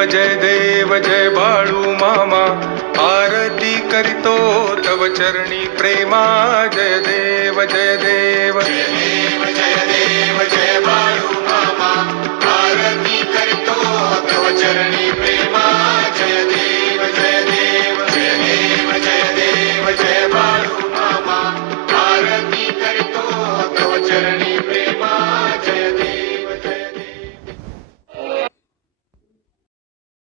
देव जय देव जय बाळू मामा आरती करितो तव चरणी प्रेमा जय देव जय देव.